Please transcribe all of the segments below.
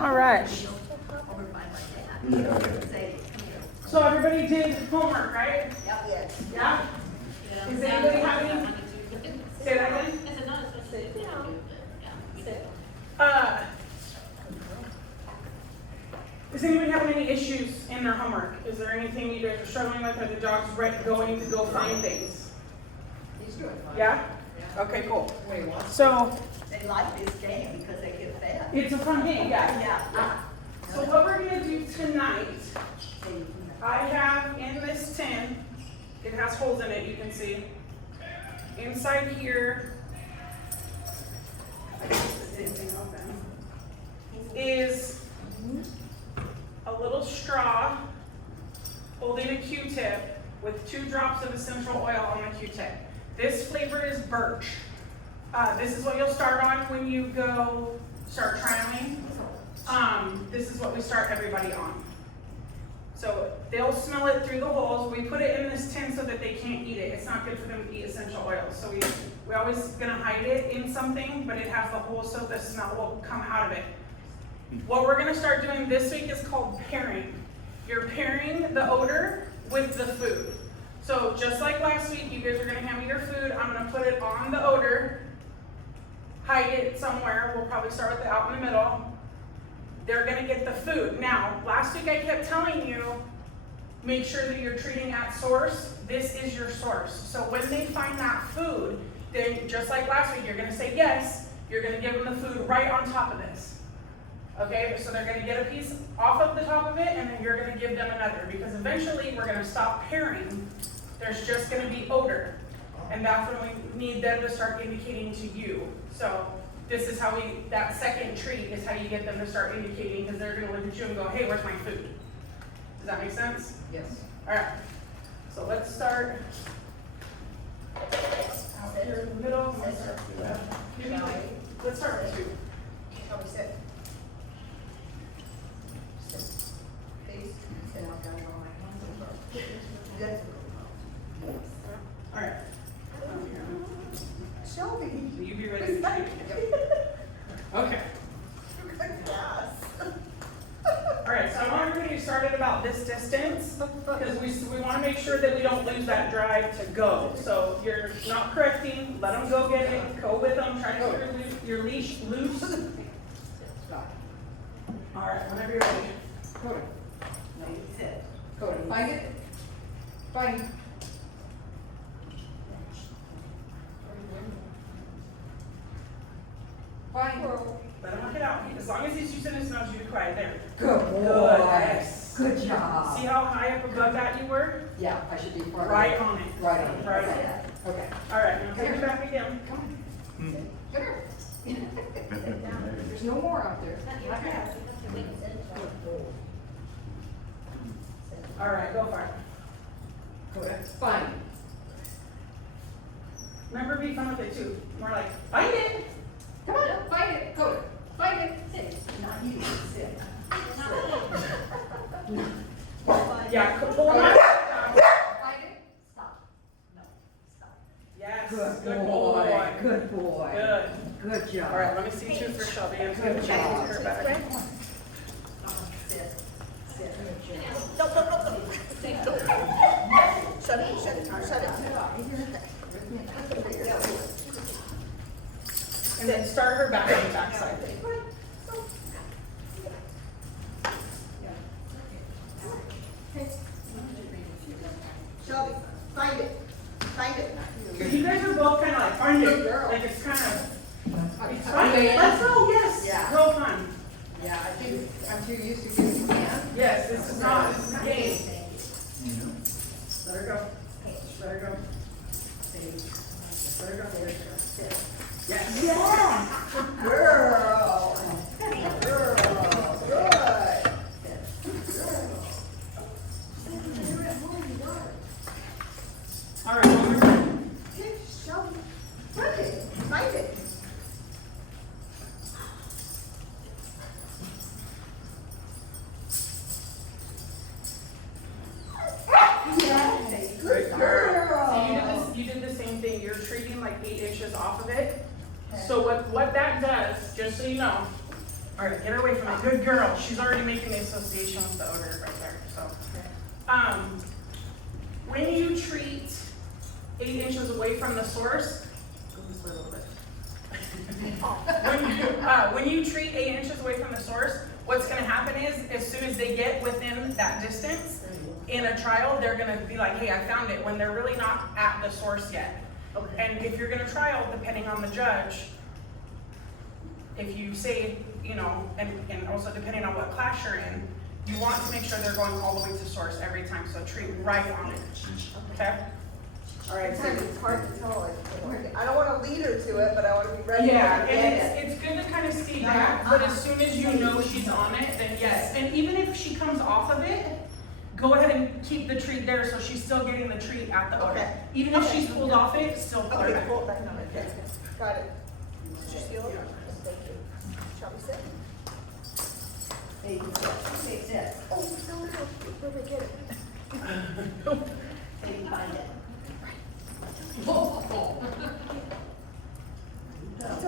All right. So everybody did homework, right? Yes. Yeah? Is anybody having, say that again? Is anybody having any issues in their homework? Is there anything you guys are struggling with? Are the dogs going to go find things? He's doing fine. Yeah? Okay, cool. Wait, what? So They like this game because they get fed. it's a fun game, yeah. Yeah. So what we're gonna do tonight, I have in this tin, it has holes in it, you can see. Inside here, I guess the same thing open, is a little straw holding a Q-tip with 2 drops of essential oil on the Q-tip. This flavor is birch. This is what you'll start on when you go start trialing. This is what we start everybody on. So they'll smell it through the holes. We put it in this tin so that they can't eat it. It's not good for them to eat essential oils. So we always gonna hide it in something, but it has the holes so the smell will come out of it. What we're gonna start doing this week is called pairing. You're pairing the odor with the food. So just like last week, you guys are gonna hand me your food. I'm gonna put it on the odor, hide it somewhere. We'll probably start with it out in the middle. They're gonna get the food. Now, last week I kept telling you, make sure that you're treating at source. This is your source. So when they find that food, then just like last week, you're gonna say yes, you're gonna give them the food right on top of this. Okay, so they're gonna get a piece off of the top of it, and then you're gonna give them another, because eventually we're gonna stop pairing. There's just gonna be odor, and that's when we need them to start indicating to you. So this is how that second treat is how you get them to start indicating, because they're gonna look at you and go, hey, where's my food? Does that make sense? Yes. All right, so let's start out here in the middle. Let's start with that. Let's start with 2. Shall we sit? Sit. Face, sit out down on my hands. Good. All right. Shelby. So you be ready to treat. Okay. Yes. All right, so I want everybody to start at about this distance, because we want to make sure that we don't lose that drive to go. So you're not correcting, let them go get it, go with them, try to keep your leash loose. Stop. All right, whenever you're ready. Coda. No, you sit. Coda, find it. Find. Find. Let him knock it out. As long as he's using his nose, you be quiet. There. Good boy. Good. Yes. Good job. See how high up above that you were? Yeah, I should be far. Right on it. Right on it. Right on Okay. it. Okay. All right, now take it back again. Come on. Come here. There's no more out there. Not yet. All right, go for it. Coda. Find. Remember, be fun with it too. More like, find it. Come on, find it. Coda. Find it. Sit. Not you. Sit. Yeah, pull them out. Find it. Stop. No. Stop. Yes. Good boy. Good boy. Good. Good job. All right, let me see 2 for Shelby. I'm just gonna change her back. Sit. Sit. Shut it. And then start her back on the back side. Shelby, find it. You guys are both kind of like, find it. Like it's kind of, it's fun. Let's go, yes. Yeah. Real fun. Yeah, I'm too used to giving command. Yes, this is not a game. Let her go. Let her go. Let her go. Let her go. Yes. Yeah. Girl. Girl. Good. All right, one more time. Okay, Shelby, find it. Yeah. Good girl. So you did the same thing. You're treating like 8 inches off of it. So what that does, just so you know, All right, get her away from it. Good girl. She's already making the association with the odor right there, so. When you treat 8 inches away from the source, go this way a little bit. When you treat 8 inches away from the source, what's gonna happen is, as soon as they get within that distance, in a trial, they're gonna be like, hey, I found it, when they're really not at the source yet. And if you're gonna trial, depending on the judge, if you say, you know, and also depending on what class you're in, you want to make sure they're going all the way to source every time, so treat right on it, okay? All right, sometimes it's hard to tell, like, I don't wanna lead her to it, but I wanna be ready. Yeah, to and get it. it's good to kind of see back, but as soon as you know she's on it, then yes. And even if she comes off of it, go ahead and keep the treat there, so she's still getting the treat at the odor. Okay. Even if she's pulled off it, still pull her Okay, back. cool, back on it, okay, got it. Did you feel it? Thank you. Shall we sit? Sit. Oh, no, where did I get it? Maybe find it.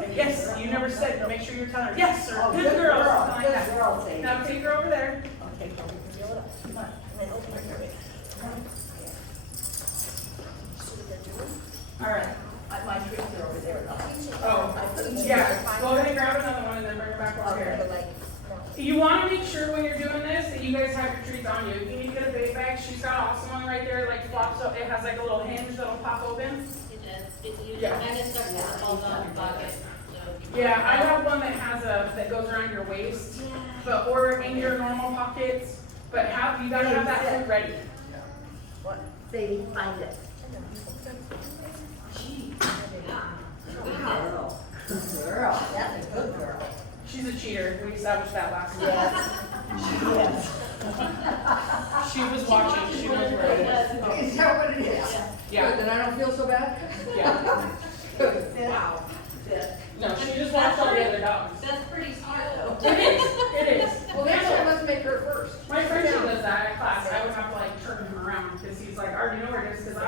And yes, you never said, make sure you're telling her, yes, sir, Oh, good girl, something like good that. girl, Sadie. Now take her over there. Okay, so we can feel it up. Come on, and then open it. All right. My treats are over there. Oh, I put them in yeah, there. go ahead and grab another one and then bring it back over here. You want to make sure when you're doing this that you guys have your treats on you. If you need to get a bait bag, she's got also one right there, like flops up. It has like a little hinge that'll pop open. It does, it usually, Yeah. and it's stuff that falls out of your pocket, so if you. Yeah, I have one that has that goes around your waist, but or in your normal pockets. But you gotta have that food ready. What? Sadie, find it. Good girl. Good girl, that's a good girl. She's a cheater. We established that last time. Yes. She was watching. She knows where it is. Is that what it is? Yeah. Good, then I don't feel so bad? Yeah. Good. Wow. Good. No, she just watched all the other dogs. That's pretty smart though. It is. It is. Well, maybe I must make her first. My friend who does that at class, I would have to like turn him around because he's like, I already know where it is because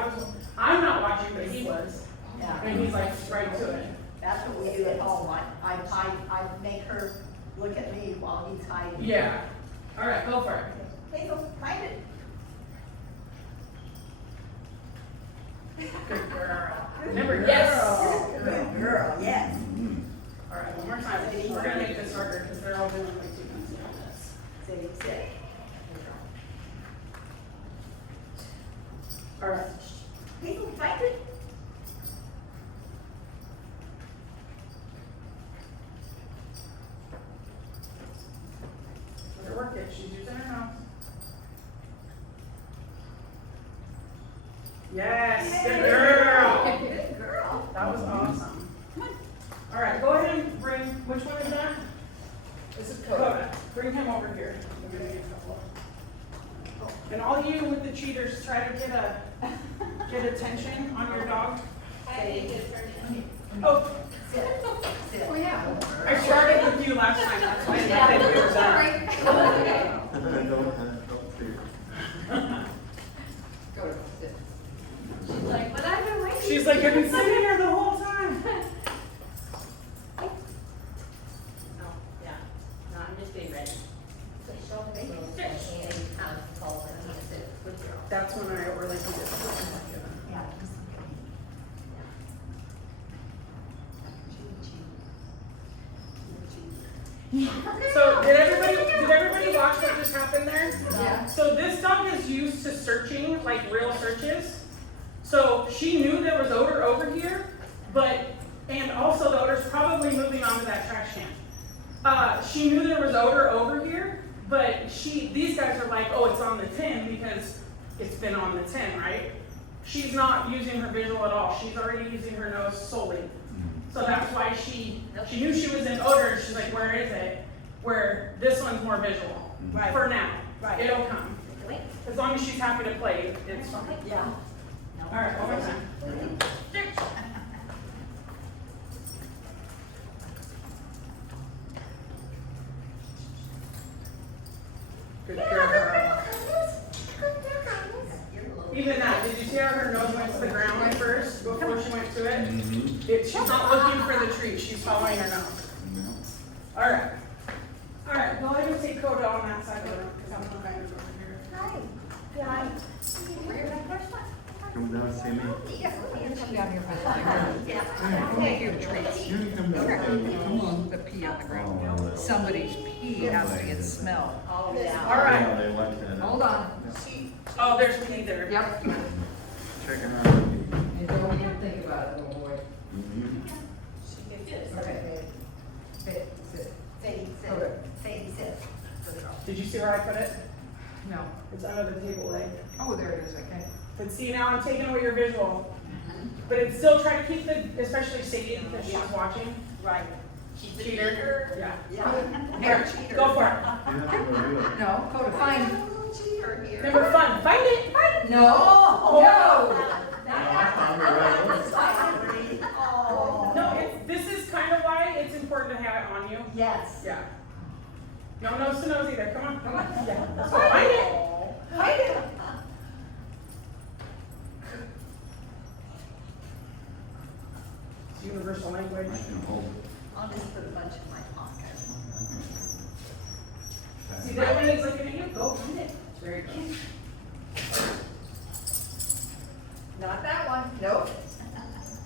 I'm not watching, but he was. Yeah. And he's like right to it. That's what we do at home. I make her look at me while he's hiding. Yeah. All right, go for it. Hazel, find it. Good girl. Remember, yes. Good girl, yes. All right, one more time. We're gonna make this harder because they're all doing like 2 minutes on this. Sadie, sit. All right. Hazel, find it. Let her work it. She's using her mouth. Yes, good girl. Good girl. That was awesome. All right, go ahead and bring, which one is that? This is Coda. Bring him over here. We're gonna get a couple. And all you with the cheaters, try to get attention on your dog. I think it's pretty. Oh, Sit. Sit. Oh, yeah. I started with you last time, that's why I said we were done. Go, sit. She's like, but I've been waiting. She's like, I've been sitting here the whole time. Oh, yeah, no, I'm just being ready. That's when I really did it. Yeah. So did everybody watch what just happened there? Yeah. So this dog is used to searching, like real searches. So she knew there was odor over here, and also the odor's probably moving onto that trash can. She knew there was odor over here, but these guys are like, oh, it's on the tin because it's been on the tin, right? She's not using her visual at all. She's already using her nose solely. So that's why she knew she was in odor. She's like, where is it? Where this one's more visual. Right. For now. Right. It'll come. As long as she's happy to play, it's fine. Yeah. All right, one more time. Good girl. Even that, did you see how her nose went to the ground first before she went to it? She's not looking for the treat, she's following her nose. All right. down, see me? Yeah, come down here and visit. We'll make you treats. You can come down, see me. Come on. The pee on the ground. Somebody's pee has to get smelled. Oh, yeah. All right. Yeah, they like that. Hold on. Oh, there's pee there. Yep. Checking out. And don't even think about it, little boy. Mhm. Okay. Sit, sit. Sadie, Okay. Sadie, sit. Did you see where I put it? No. It's under the table leg. Oh, there it is, okay. But see, now I'm taking away your visual. But it's still trying to keep the, especially Sadie, because she's watching. Right. She's a Cheater. cheater. Yeah. Yeah. Here, go for it. You have to go do it. No, Coda, find. Cheater here. Number fun, find it, find it. No, no. I'm right with it. Oh. No, this is kind of why it's important to have it on you. Yes. Yeah. No nose to nose either, come on, come on. Yeah, that's what, find it. Find it. It's universal language. I can hold it. I'll just put a bunch in my pocket. See that one is looking at you, go find it. It's very good. Not that one, nope.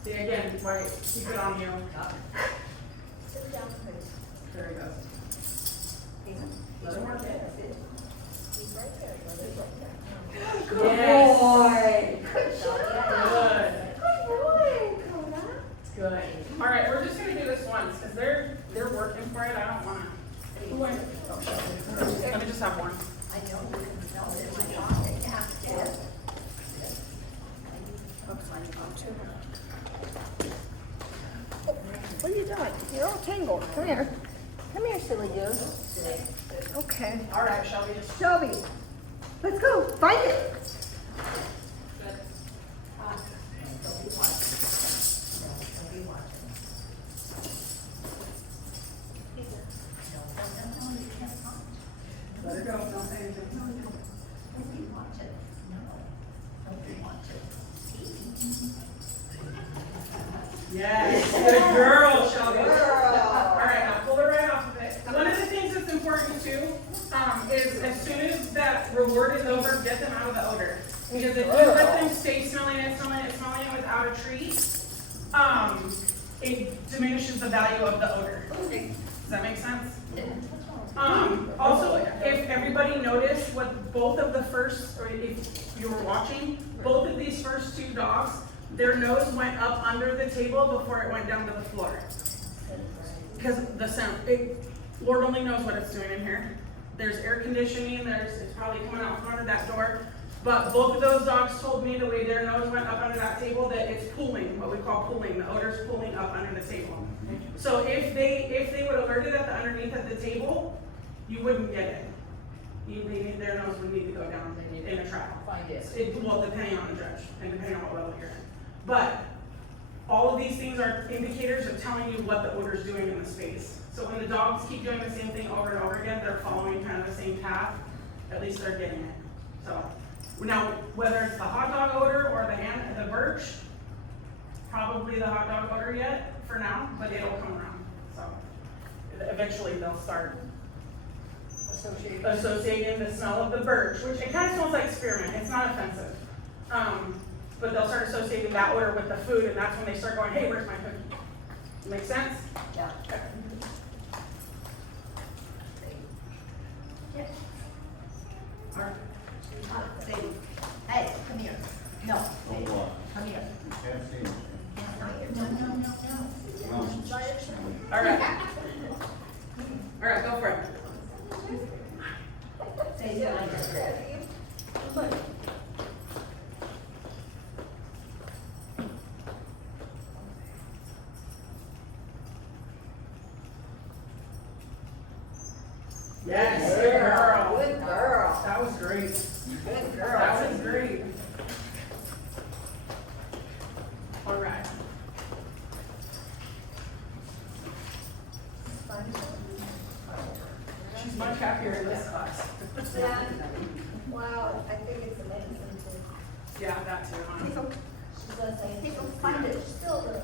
See again, why, keep it on you. Sit down, please. There you go. He's right there. He's right there. Yes. boy. Good. Good job. Good boy, Coda. Good. All right, we're just gonna do this once, because they're working for it, I don't wanna. Let me just have one. I know you can smell it in my pocket. Yeah, yeah. What are you doing? You're all tangled. Come here. Come here, silly goose. Okay. All right, Shelby. Shelby, let's go. Find it. Let her go, don't say anything. Yes, good girl, Shelby. All right, now pull her right off of it. One of the things that's important too, is as soon as that reward is over, get them out of the odor. Because if you let them stay smelling it without a treat, it diminishes the value of the odor. Does that make sense? Also, if everybody noticed what both of the first, or if you were watching, both of these first two dogs, their nose went up under the table before it went down to the floor. Because the sound, Lord only knows what it's doing in here. There's air conditioning, it's probably coming out front of that door. But both of those dogs told me the way their nose went up under that table that it's pooling, what we call pooling. The odor's pooling up under the table. So if they would alert it at the underneath of the table, you wouldn't get it. Their nose would need to go down in a trap. Find it. Well, depending on the judge and depending on what level you're in. But all of these things are indicators of telling you what the odor's doing in the space. So when the dogs keep doing the same thing over and over again, they're following kind of the same path. At least they're getting it. So now, whether it's the hot dog odor or the birch, probably the hot dog odor yet for now, but it'll come around. So eventually they'll start associating the smell of the birch, which it kind of smells like spearmint. It's not offensive. But they'll start associating that odor with the food, and that's when they start going, hey, where's my cookie? Make sense? Yeah. Okay. All right. Sadie. Hey, come here. No, Oh, Sadie, what? come here. You can't see it. No. All right. All right, go for it. Sadie, I just read. Yes, good girl. Good girl. That was great. Good girl. That was great. All right. She's much happier in this class. Yeah. Wow, I think it's amazing too. Yeah, that too, huh? She's gonna say, people find it still doing it.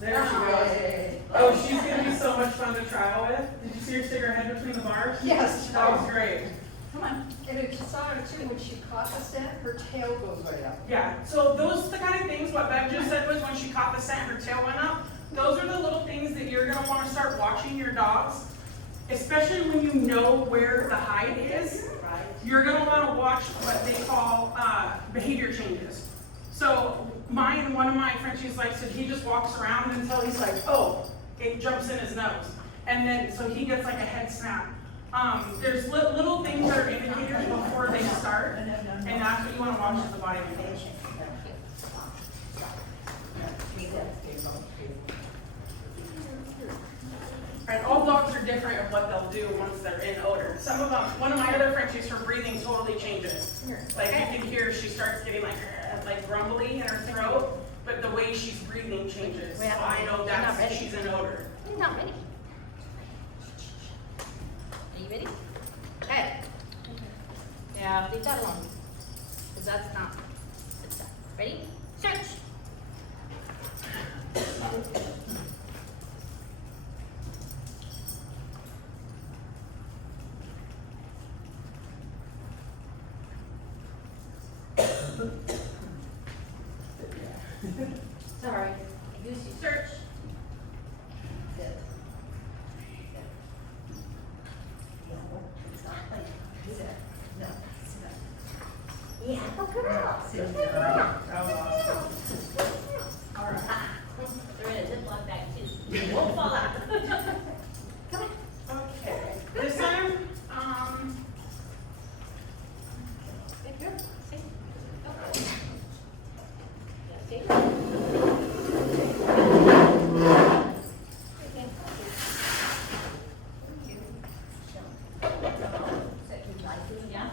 There she goes. Oh, she's gonna be so much fun to trial with. Did you see her stick her head between the bars? Yes. That was great. Come on. And if you saw her too, when she caught the scent, her tail goes right up. Yeah, so those are the kind of things, what Bev just said was when she caught the scent, her tail went up. Those are the little things that you're gonna wanna start watching your dogs, especially when you know where the hide is. You're gonna wanna watch what they call behavior changes. So one of my Frenchies likes to, he just walks around until he's like, oh, it jumps in his nose. And then, so he gets like a head snap. There's little things that are indicators before they start, and that's what you wanna watch as the body language. And all dogs are different of what they'll do once they're in odor. Some of them, one of my other Frenchies, her breathing totally changes. Like you can hear she starts getting like grumbly in her throat, but the way she's breathing changes. So I know that's she's in odor. He's not ready. Are you ready? Okay. Yeah, leave that alone. Because that's not good stuff. Ready? Search. Sorry. Use your search. Good. Yeah, oh, good girl. That was awesome. All right. They're in a Ziploc bag too. It won't fall out. Come on. Okay, this time, Good girl. See? Go. Yeah, see? Yeah.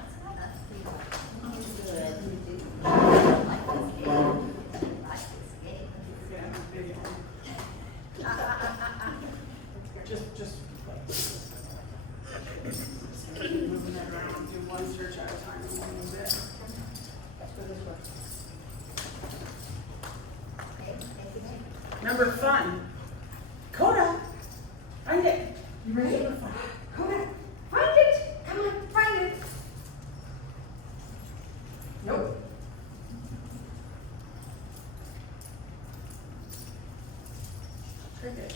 just moving it around, do one search at a time and one move it. Number fun. Coda, find it. You ready? Come on. Find it. Come on, find it. Nope. Cricket.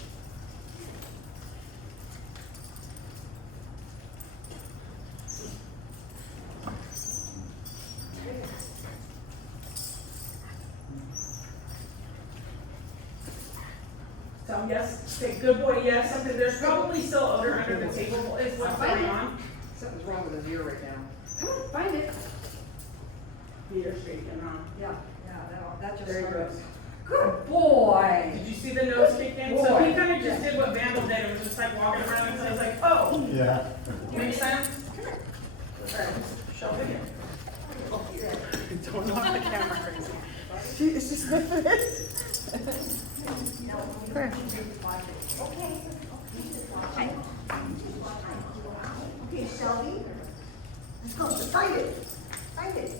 So yes, say good boy, yes, something, there's probably still odor under the table is what's going on. Something's wrong with his ear right now. Come on, find it. You're shaking, huh? Yeah, that just Very started. good. Good boy. Did you see the nose kick in? So Boy. he kind of just did what Vandal did, it was just like walking around and so I was like, oh, Yeah. makes sense? Alright, show it again. Don't knock the camera crazy. She's just sniffing it. Okay, Shelby, let's go, find it, find it.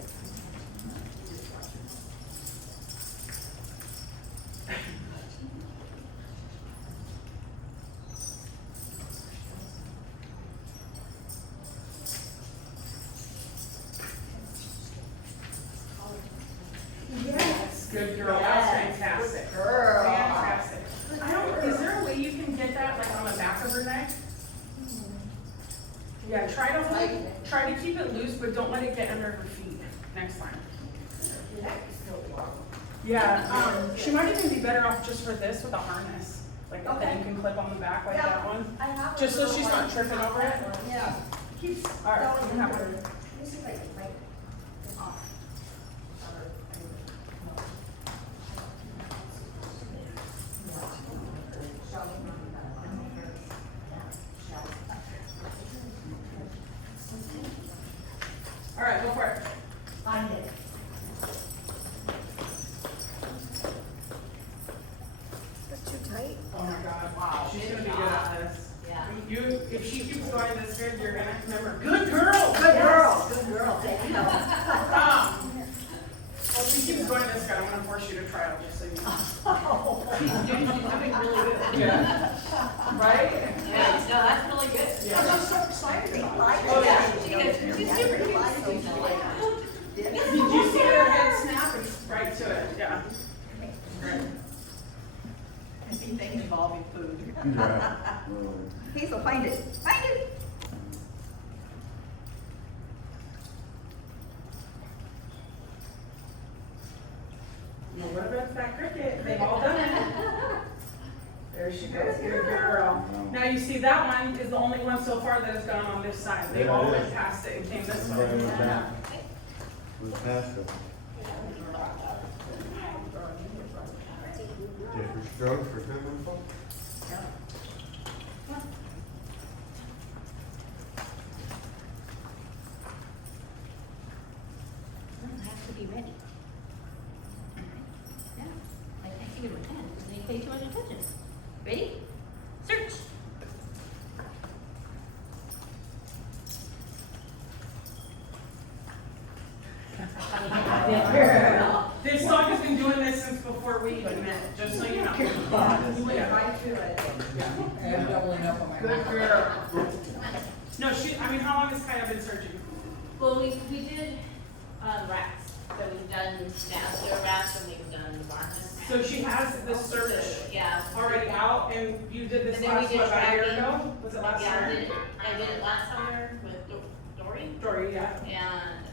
Yes. Good girl, that was fantastic. Girl. Fantastic. I don't, is there a way you can get that like on the back of her neck? Yeah, try to keep it loose, but don't let it get under her feet next time. Yeah, she might even be better off just for this with a harness, like that you can clip on the back like that one. I have. Just so she's not tripping over it. Yeah. Keeps All right, going. you have her. Let me see if I can break it off. All right, go for it. Find it. That's too tight. Oh my God, wow, she's gonna be good at this. Yeah. If she keeps going this good, you're gonna remember, good girl, good girl. That's that cricket, they've all done it. There she goes, good girl. Now you see that one is the only one so far that has gone on this side. They've all went past it and came this Somebody way. went back. We passed it. Different strokes for different folks. I have to be ready. Yeah, I can't give him a 10, because they pay too much attention. Ready? Search. This dog has been doing this since before we even met, just so you know. You went right to it. I'm doubling up on my. Good girl. No, I mean, how long has Kaya been searching? Well, we did, rats, so we've done vascular rats, and we've done varmints. So she has the search Yeah. already out, and you did this And then we last, did what, about a year tracking. ago? Was it last Yeah, year? I did it last summer with Dory, Dory, yeah. and,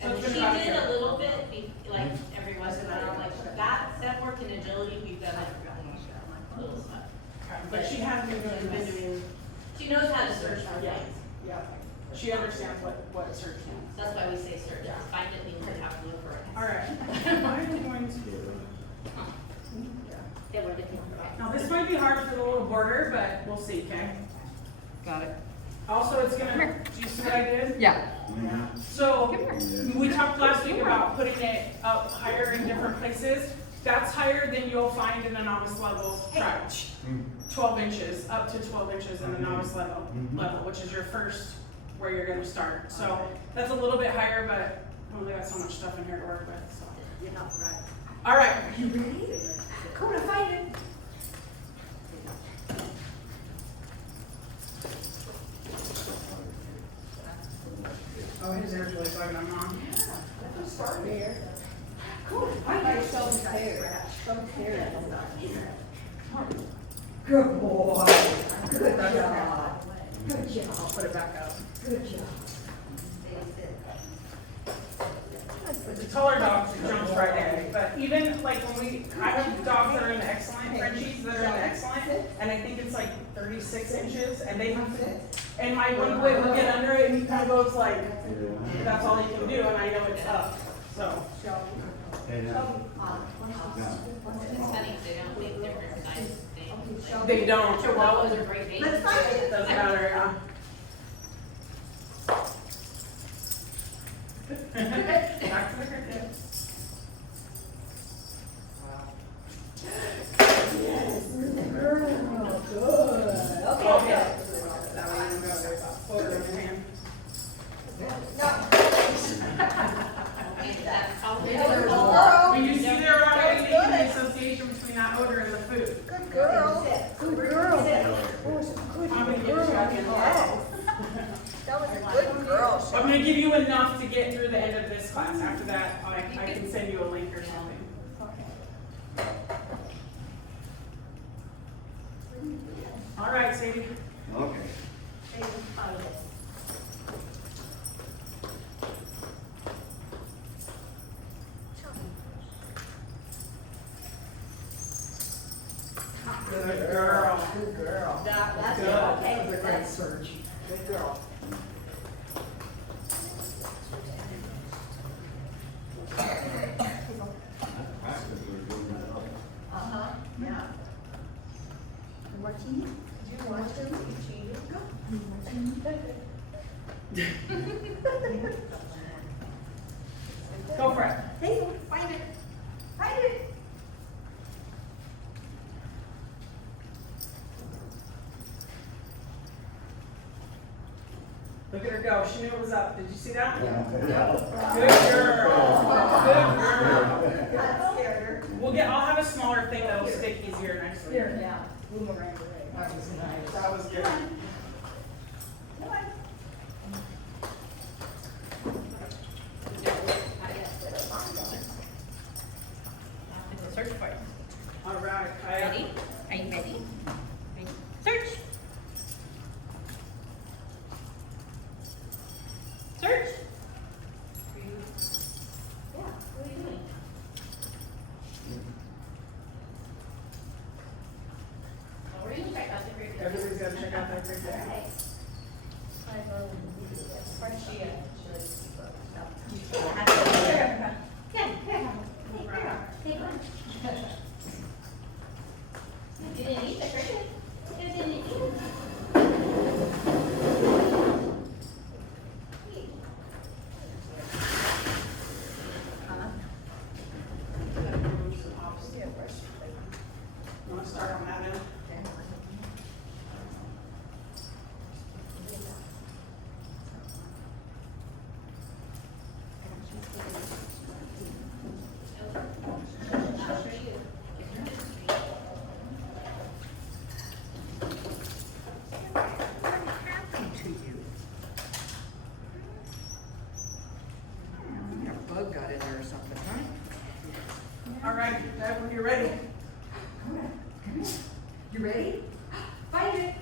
So and it's she been about a did year. a little bit, like, every once in a while, like, that, set work and agility, we've done like, little stuff. But she has been She's doing been this. doing, she knows how to search for Yeah. things. Yeah. She understands what a search means. That's why we say search, find it means you have to look for it. All right. I'm going to, Yeah, we're looking for it. now this might be hard for the little border, but we'll see, okay? Got it. Also, it's gonna, do you see what I did? Yeah. So, we talked last week about putting it up higher in different places. That's higher than you'll find in a novice level trout. 12 inches, up to 12 inches in the novice level, which is your first, where you're gonna start. So, that's a little bit higher, but we only got so much stuff in here to work with, so. You're not right. All right, You ready? Come on, find it. oh, his hair's really bugging him on. Let's start there. Cool. Find yourself there. Good boy. Good job. Good job. I'll put it back up. Good job. With the taller dogs, it jumps right in, but even like I have dogs that are in the excellent, Frenchies that are in the excellent, and I think it's like 36 inches, and they have to, and my one boy will get under it, and he kind of goes like, that's all he can do, and I know it's up, so. And, It's funny, they don't make different size things. Like, They don't. Chihuahuas are great babies. Let's find it. Doesn't matter, yeah. Back to the cricket. Okay. That way you don't go, there's a floater in your hand. But you see there already making the association between that odor and the food. Good girl. Good girl. Good I'm gonna give you again. That was a good girl, I'm gonna give you enough to get through the end of this class. After that, I can send you a link or something. All right, Sadie. okay. Good girl. Good girl. That's Good. okay with that search. Good girl. Practice was doing that. Uh-huh, yeah. Martini? Did you want to? You cheated? Go. Go for it. Hazel, find it. Find it. Look at her go. She knew it was up. Did you see that? Yeah. Good girl. Good girl. That scared her. I'll have a smaller thing that'll stick easier next week. Yeah. Boomerang. That was nice. That was good. Come on. Search for it. All right, Kaya. Ready? Are you ready? Ready? Search. Search. Yeah, what are you doing? Take one. You didn't eat the cricket. You didn't eat it. You wanna start on that end? A bug got in there or something, huh? All right, Deb, when you're ready. You ready? Find it.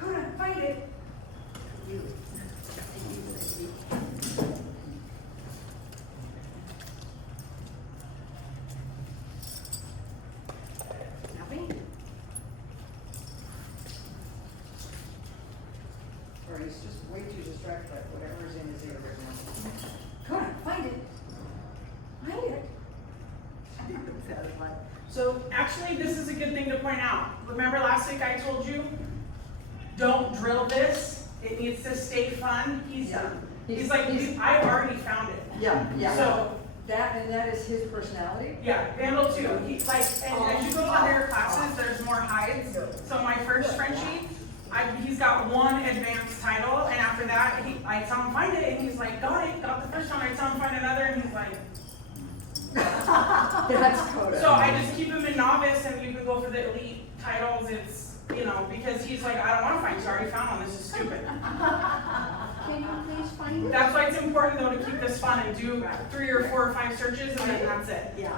Come on, find it. You. Nothing? Or he's just way too distracted by whatever's in his ear right now. Come on, find it. Find it. So actually, this is a good thing to point out. Remember last week I told you, don't drill this. It needs to stay fun. He's done. He's like, I've already found it. Yeah, So, that is his personality? yeah, Vandal too. He like, and as you go to the higher classes, there's more hides. So my first Frenchie, he's got one advanced title, and after that, I saw him find it, and he's like, got it, got the first one. I saw him find another, and he's like. That's Coda. So I just keep him in novice, and you can go for the elite titles. It's, you know, because he's like, I don't want to find you. I already found one. This is stupid. Can you please find it? That's why it's important though to keep this fun and do 3 or 4 or 5 searches, and then that's it. Yeah.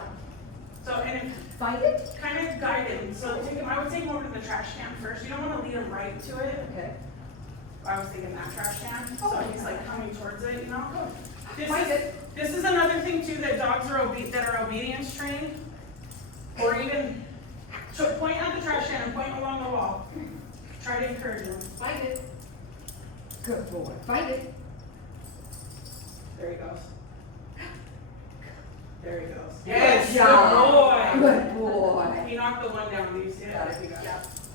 So and Find it? kind of guide him. So take him. I would take him over to the trash can first. You don't want to lead him right to it. Okay. I was thinking that trash can. So he's like coming towards it, you know. Find it. This is another thing too that dogs are that are obedience trained, or even point at the trash can and point along the wall. Try to encourage him. Find it. Good boy. Find it. There he goes. There he goes. Good Yes, job. good boy. Good boy. He knocked the one down. Do you see it? Yeah. There you go.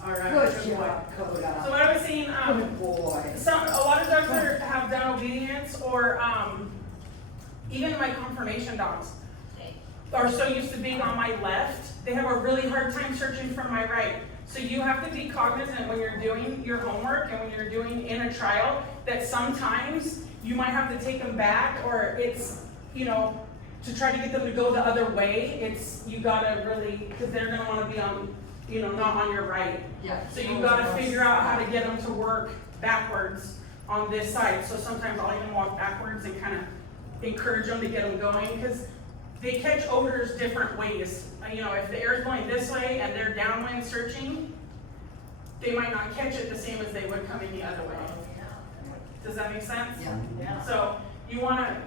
All right. Good boy. job, So Coda. what I was saying, Good boy. a lot of dogs have done obedience, or even my confirmation dogs are so used to being on my left, they have a really hard time searching from my right. So you have to be cognizant when you're doing your homework and when you're doing in a trial that sometimes you might have to take them back, or it's, you know, to try to get them to go the other way. It's, you gotta really, because they're gonna wanna be on, you know, not on your right. Yeah. So you gotta figure out how to get them to work backwards on this side. So sometimes I'll even walk backwards and kind of encourage them to get them going, because they catch odors different ways. You know, if the air is going this way and they're downwind searching, they might not catch it the same as they would coming the other way. Does that make sense? Yeah. So you wanna,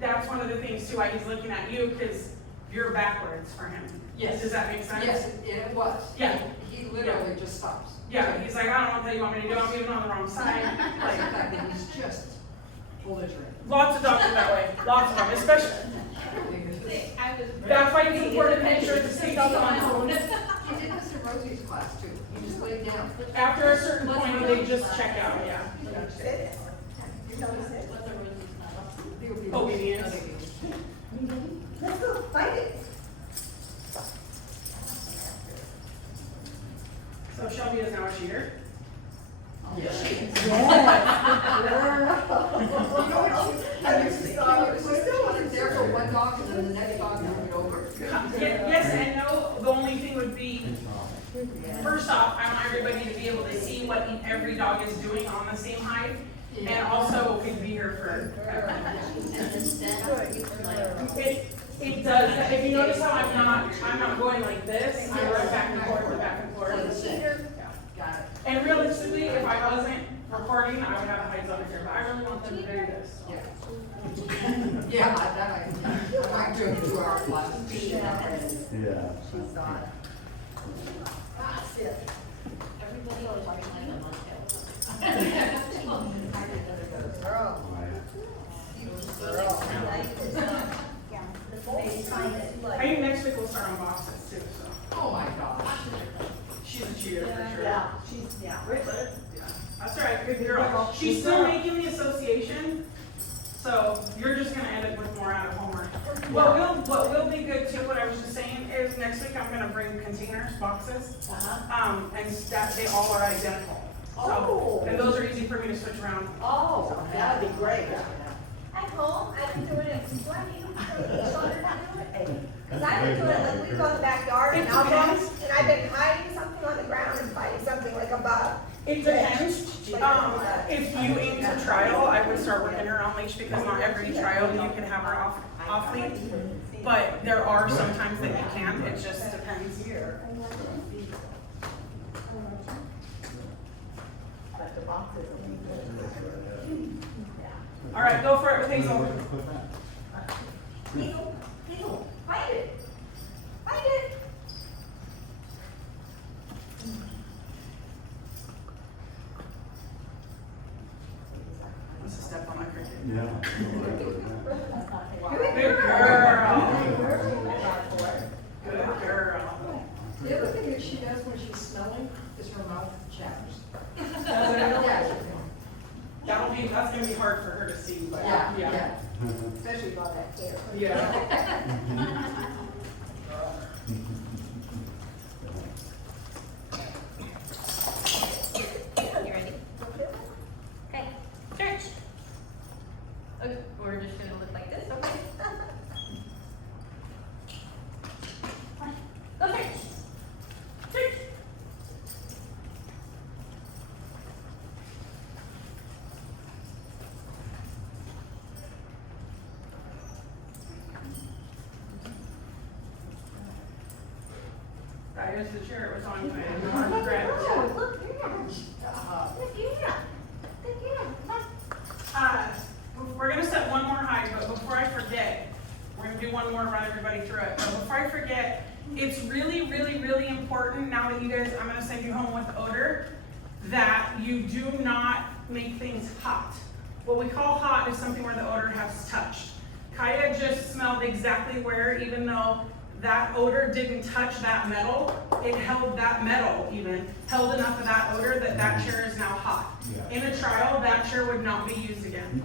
that's one of the things too, why he's looking at you, because you're backwards for him. Yes. Does that make sense? Yes, it was. Yeah. He literally just stops. Yeah, he's like, I don't know what you want me to do, I'm even on the wrong side. Like, Like, that, he's just belligerent. lots of dogs are that way, lots of them, especially, that's why it's important to make sure the safety on. He did this in Rosie's class too. He just laid down. After a certain point, they just check out, yeah. Obedience. Let's go, find it. So Shelby is now a cheater. Yes. You know what She still wasn't there for one dog and then the next dog moved over. Yes and no, the only thing would be, first off, I want everybody to be able to see what every dog is doing on the same hide, and also could be here for. It does, if you notice how I'm not going like this, I run back and forth and back and forth. Got it. And realistically, if I wasn't recording, I would have hides over here, but I really want them to do this. Yeah. Yeah, that I might do a 2-hour class. Yeah. She's not. Everybody always talking like a motel. Girl. Right. I think next week we'll start on boxes too, so. Oh my gosh. She's a cheater for sure. Yeah, she's, yeah. Yeah, that's all right, good girl. She's still making the association, so you're just gonna end up with more out of homework. What will be good too, what I was just saying, is next week I'm gonna bring containers, boxes, and that, they all are identical. So, and those are easy for me to switch around. Oh, that'd be great. At home, I've been doing it, do I need to show her how to do it? Cause I've been doing it, like, we go in the backyard and I'll go, and I've been hiding something on the ground and finding something like a bug. It depends. If you aim to trial, I would start working her on leash because not every trial you can have her off leash. But there are some times that you can, it just depends. But the boxes will be good. All right, go for it with Hazel. Hazel, Hazel, find it. Find it. Let's step on my cricket. Yeah. Good girl. Good girl. The other thing that she does when she's smelling is her mouth chatters. That's gonna be hard for her to see, but yeah. Especially about that hair. Yeah. You ready? Okay, search. Okay, we're just gonna look like this, okay? Go search. Search. That is the chair it was on. Right. Oh, look, yeah. Look, yeah. Look, yeah. We're gonna set one more height, but before I forget, we're gonna do one more, run everybody through it. But before I forget, it's really, really, really important now that you guys, I'm gonna send you home with odor, that you do not make things hot. What we call hot is something where the odor has touched. Kaya just smelled exactly where, even though that odor didn't touch that metal, it held that metal even, held enough of that odor that that chair is now hot. In a trial, that chair would not be used again.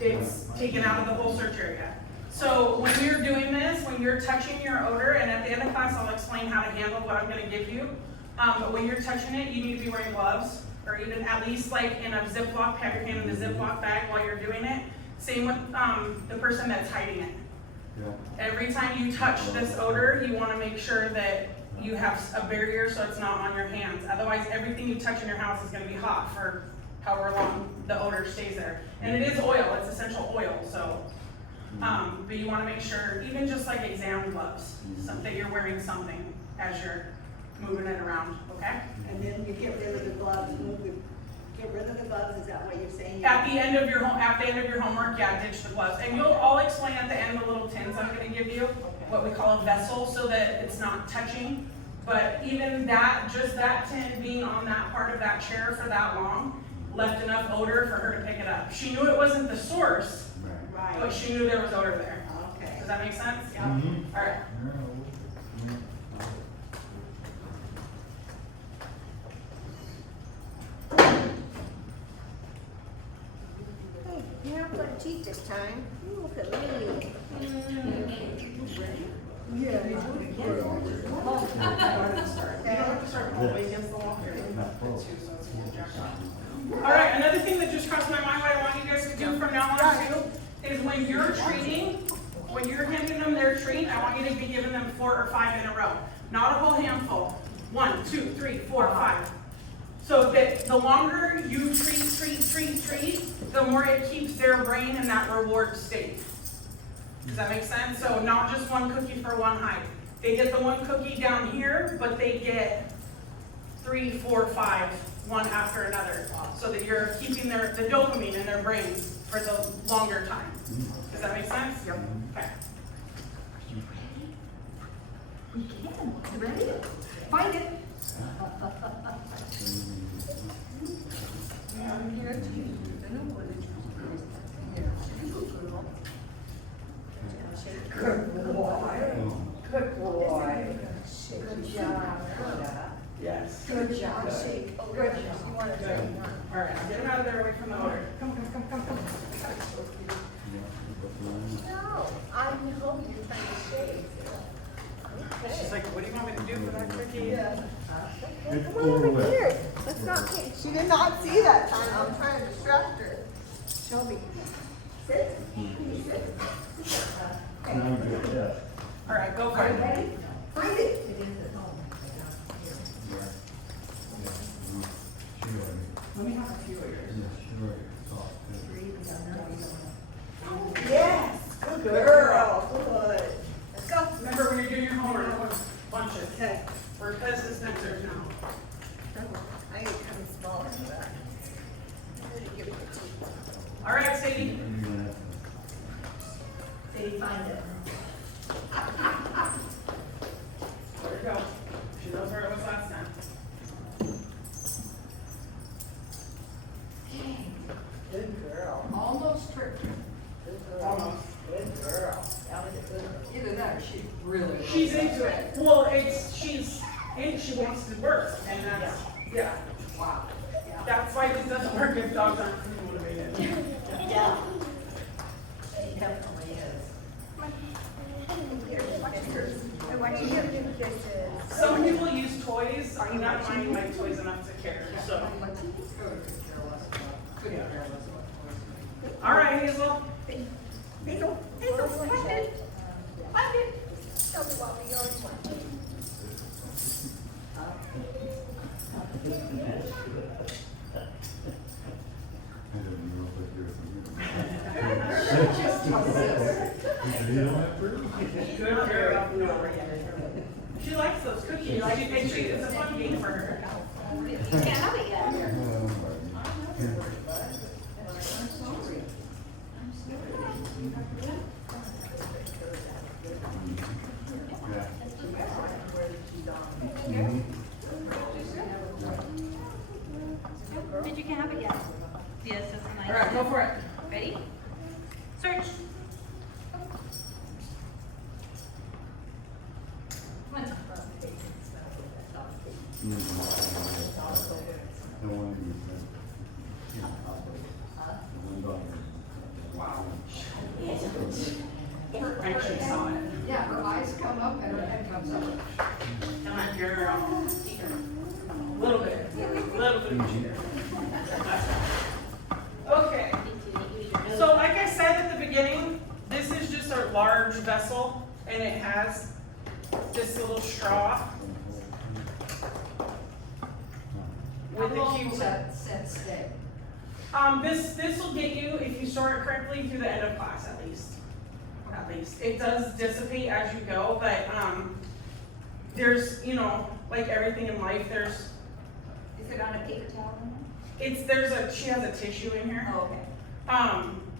It's taken out of the whole search area. So when you're doing this, when you're touching your odor, and at the end of class, I'll explain how to handle what I'm gonna give you. But when you're touching it, you need to be wearing gloves, or even at least like in a Ziploc, have your hand in the Ziploc bag while you're doing it. Same with the person that's hiding it. Every time you touch this odor, you wanna make sure that you have a barrier so it's not on your hands. Otherwise, everything you touch in your house is gonna be hot for however long the odor stays there. And it is oil, it's essential oil, so. But you wanna make sure, even just like exam gloves, that you're wearing something as you're moving it around, okay? And then you get rid of the gloves, get rid of the gloves, is that what you're saying? At the end of your homework, yeah, ditch the gloves. And I'll explain at the end the little tins I'm gonna give you, what we call a vessel, so that it's not touching. But even that, just that tin being on that part of that chair for that long, left enough odor for her to pick it up. She knew it wasn't the source, but Right, she knew there was odor there. okay. Does that make sense? Yeah. All right. Hey, you're not gonna cheat this time. You look at me. You don't have to start all the way against the wall here. All right, another thing that just crossed my mind, what I want you guys to do from now on too, is when you're treating, when you're handing them their treat, I want you to be giving them 4 or 5 in a row. Not a whole handful. 1, 2, 3, 4, 5. So that the longer you treat, the more it keeps their brain in that reward state. Does that make sense? So not just one cookie for one height. They get the one cookie down here, but they get 3, 4, 5, one after another. So that you're keeping the dopamine in their brains for the longer time. Does that make sense? Yep. Okay. Ready? Find it. I'm here to. Hey, come on over here. Let's not, she did not see that time. I'm trying to distract her. Shelby. Sit. Sit. Now I'm good, yeah. All right, go for it. Ready? Find it. Let me have a few of yours. Yes, good girl. Good. Let's go. Remember when you're doing your homework, bunches. Okay. We're past the sensors now. I need to come smaller than that. All right, Sadie. Sadie, find it. There you go. She knows where it was last time. Good girl. Almost tricked her. Good girl. Almost. Good girl. That was a good one. Either that or she really. She's into it. Well, she wants to work, and that's, yeah. Wow. That's why this doesn't work if dogs aren't motivated. Yeah. She definitely is. Watch your kisses. Some people use toys. I'm not finding my toys enough to care, so. All right, Hazel. Hazel, find it. Find it. Tell me what we already want. Good girl. She likes those cookies. It's a fun game for her. You can't have it yet. But you can't have it yet. Yes, that's nice. All right, go for it. Ready? Search. Come on. Wow. And she saw it. Yeah, her eyes come up and her head comes up. Come on, girl. Little bit. Little bit cheater. Okay. So like I said at the beginning, this is just a large vessel and it has this little straw with the How long will Q-tip. that set stay? This will get you, if you store it correctly, through the end of class at least. At least. It does dissipate as you go, but, there's, you know, like everything in life, there's, Is it on a paper towel? she has a tissue in here. Oh, okay.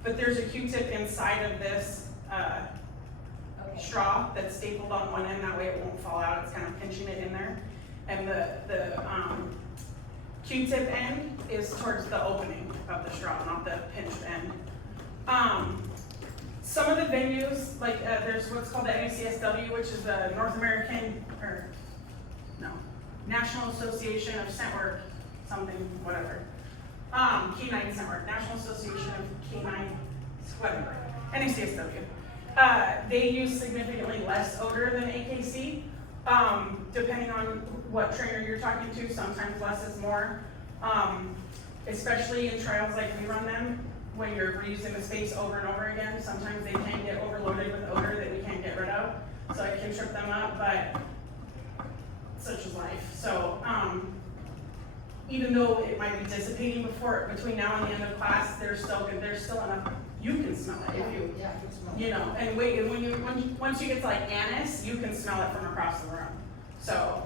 But there's a Q-tip inside of this, Okay. straw that's stapled on one end, that way it won't fall out, it's kind of pinching it in there. And the Q-tip end is towards the opening of the straw, not the pinched end. Some of the venues, like, there's what's called the NACSW, which is the National Association of Scent Work, something, whatever. Canine Scent Work, National Association of Canine, whatever, NACSW. They use significantly less odor than AKC. Depending on what trainer you're talking to, sometimes less is more. Especially in trials like we run them, when you're reusing the space over and over again, sometimes they can get overloaded with odor that we can't get rid of. So it can trip them up, but such is life. So, even though it might be dissipating between now and the end of class, there's still enough, you can smell it if you, Yeah, good smell. you know, and wait, and once you get to like anise, you can smell it from across the room. So,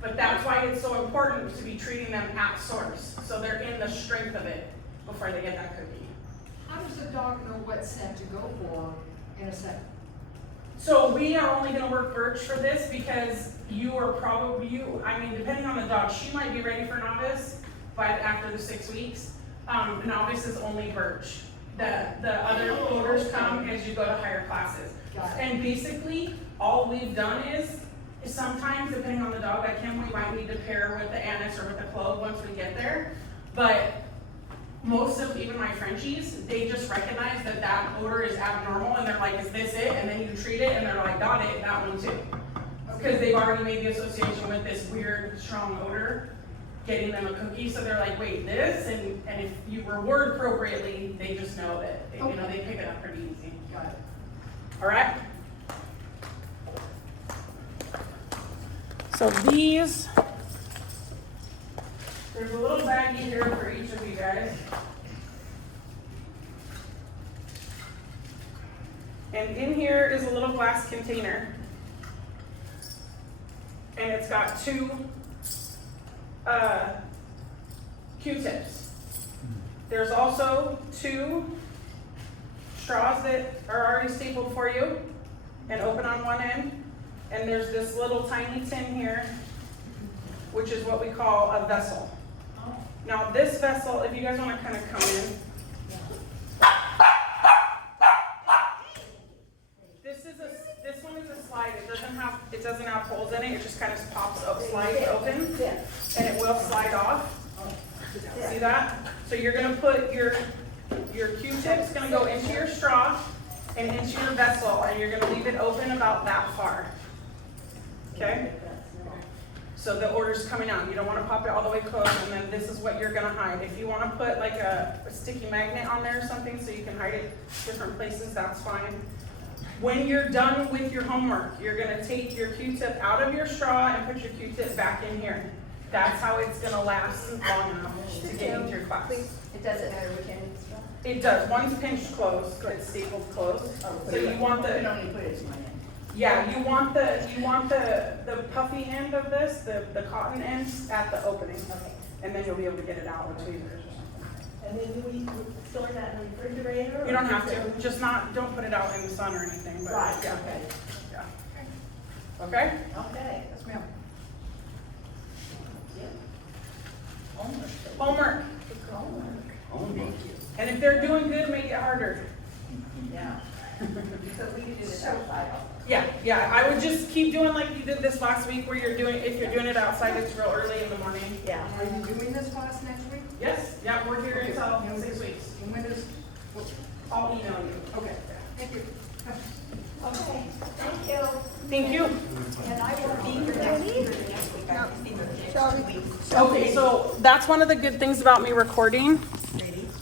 but that's why it's so important to be treating them at source, so they're in the strength of it before they get that cookie. How does a dog know what scent to go for in a scent? So we are only gonna work Birch for this because depending on the dog, she might be ready for novice after the 6 weeks. Novice is only Birch. The other odors come as you go to higher classes. Got it. And basically, all we've done is sometimes, depending on the dog, like him, we might need to pair with the anise or with the clove once we get there. But most of even my Frenchies, they just recognize that odor is abnormal and they're like, is this it? And then you treat it and they're like, got it, that one too. because they've already made the association with this weird, strong odor, getting them a cookie, so they're like, wait, this, and if you reward appropriately, they just know that, you know, they pick it up pretty easy. Got it. All right? So these, there's a little baggie here for each of you guys. And in here is a little glass container. And it's got two Q-tips. There's also two straws that are already stapled for you and open on one end. And there's this little tiny tin here, which is what we call a vessel. Now this vessel, if you guys want to kind of come in. This one is a slide. It doesn't have holes in it. It just kind of pops up, slides open, and it will slide off. See that? So you're gonna put your Q-tip's gonna go into your straw and into your vessel, and you're gonna leave it open about that far. Okay? So the order's coming out. You don't want to pop it all the way closed, and then this is what you're gonna hide. If you want to put like a sticky magnet on there or something so you can hide it different places, that's fine. When you're done with your homework, you're gonna take your Q-tip out of your straw and put your Q-tip back in here. That's how it's gonna last long enough to get into your class. It doesn't matter which end it's from? It does. One's pinched closed, it's stapled closed. So you want You the, don't need to put it to my end. yeah, you want the puffy end of this, the cotton end at the opening. Okay. And then you'll be able to get it out with tweezers or something. And then do we store that in the refrigerator? You don't have to, just don't put it out in the sun or anything, but Right, yeah. okay. Yeah. Okay? Okay. Yes, ma'am. Homework. And if they're doing good, make it harder. Yeah. So we can do this outside. Yeah, I would just keep doing like you did this last week where if you're doing it outside, it's real early in the morning. Yeah. Are you doing this class next week? Yes, yeah, we're here until 6 weeks. And when is, I'll email you. okay, thank you. Okay, thank you. Thank you. And I will be here next week. I can see the kids. Shall we? Okay, so that's one of the good things about me recording